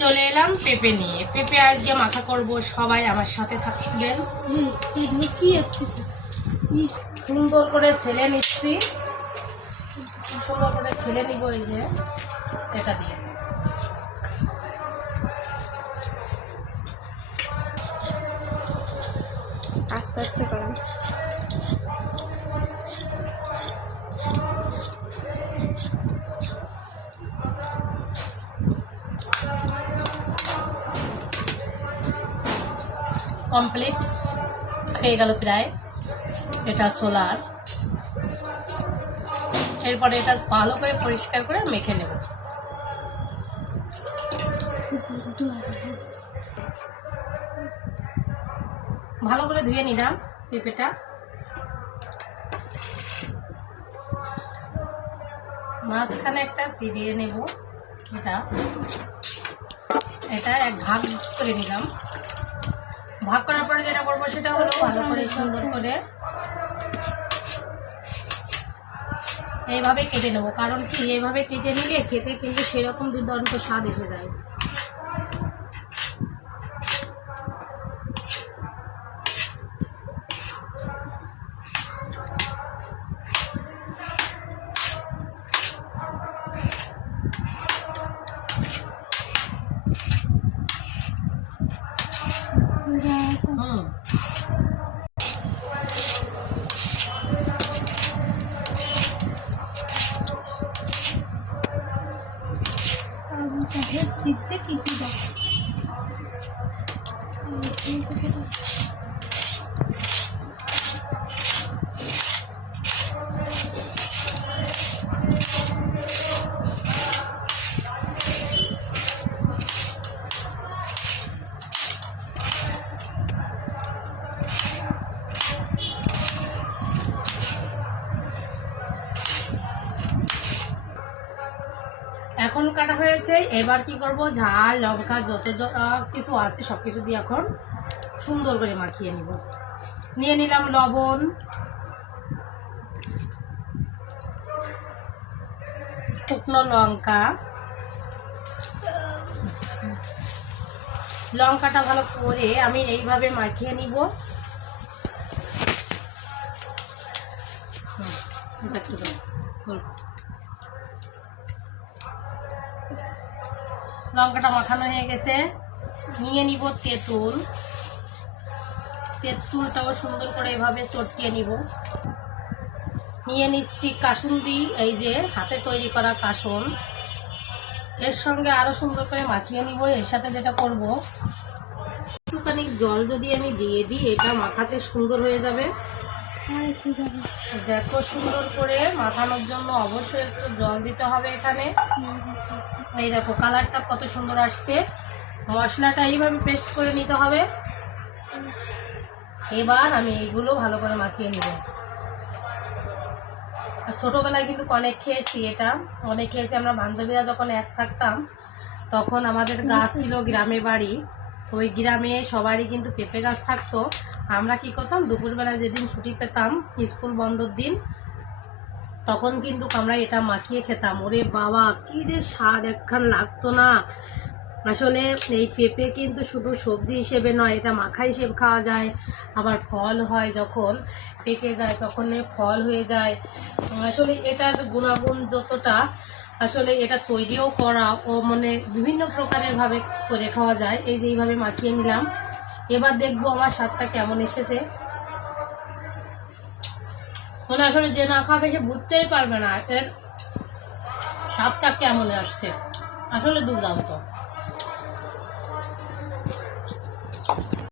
চলে এলাম পেঁপে নিয়ে। পেঁপে আজকে মাথা করব সবাই আমার সাথে থাকবেন। সুন্দর করে ছেলে নিচ্ছি। সুন্দর করে ছেলে নিব এই যে এটা দিয়ে। আস্তে আস্তে করেন। কমপ্লিট হয়ে গেল প্রায়। এটা সোলার এরপরে এটা ভালো করে পরিষ্কার করে মেখে নেব। ভালো করে ধুয়ে নিলাম পেঁপেটা। মাঝখানে একটা সিরিয়ে নেব এটা। এটা এক ভাগ করে নিলাম। ভাগ করার পরে যেটা করব সেটা হলো ভালো করে সুন্দর করে এইভাবে কেটে নেব। কারণ কি, এইভাবে কেটে নিলে খেতে কিন্তু সেরকম দুর্দান্ত স্বাদ এসে যায়। শিখতে কি কি এখন কাটা হয়েছে, এবার কি করব? ঝাল, লঙ্কা, যত কিছু আছে সব কিছু দিয়ে এখন সুন্দর করে মাখিয়ে নিব। নিয়ে নিলাম লবণ। শুকনো লঙ্কা। লঙ্কাটা ভালো করে আমি এইভাবে মাখিয়ে নিব। একটু লঙ্কাটা মাখানো হয়ে গেছে। নিয়ে নিব তেঁতুল। তেঁতুলটাও সুন্দর করে এভাবে চটকিয়ে নিব। নিয়ে নিচ্ছি কাসুন্দি, এই যে হাতে তৈরি করা কাসন। এর সঙ্গে আরও সুন্দর করে মাখিয়ে নিব, এর সাথে যেটা করব। একটুখানি জল যদি আমি দিয়ে দিই, এটা মাখাতে সুন্দর হয়ে যাবে। দেখো সুন্দর করে মাখানোর জন্য অবশ্যই একটু জল দিতে হবে এখানে। এই দেখো, কালারটা কত সুন্দর আসছে। মশলাটা এইভাবে পেস্ট করে নিতে হবে। এবার আমি এইগুলো ভালো করে মাখিয়ে নিব। আর ছোটোবেলায় কিন্তু অনেক খেয়েছি এটা। অনেক খেয়েছি, আমরা বান্ধবীরা যখন এক থাকতাম, তখন আমাদের গাছ ছিল গ্রামে বাড়ি। ওই গ্রামে সবারই কিন্তু পেঁপে গাছ থাকতো। আমরা কি করতাম? দুপুরবেলা যেদিন ছুটি পেতাম, স্কুল বন্ধর দিন, তখন কিন্তু আমরা এটা মাখিয়ে খেতাম। ওরে বাবা, কি যে স্বাদ, একখান লাগতো না। আসলে এই পেঁপে কিন্তু শুধু সবজি হিসেবে নয়, এটা মাখা হিসেবে খাওয়া যায়। আবার ফল হয় যখন পেকে যায়, তখন ফল হয়ে যায়। আসলে এটার গুণাগুণ যতটা, আসলে এটা তৈরিও করা ও মানে বিভিন্ন প্রকারের ভাবে করে খাওয়া যায়। এই যে এইভাবে মাখিয়ে নিলাম। এবার দেখব আমার স্বাদটা কেমন এসেছে। মানে আসলে যে না খাবে সে বুঝতেই পারবে না, এর স্বাদটা কেমন আসছে। আসলে দুর্দান্ত।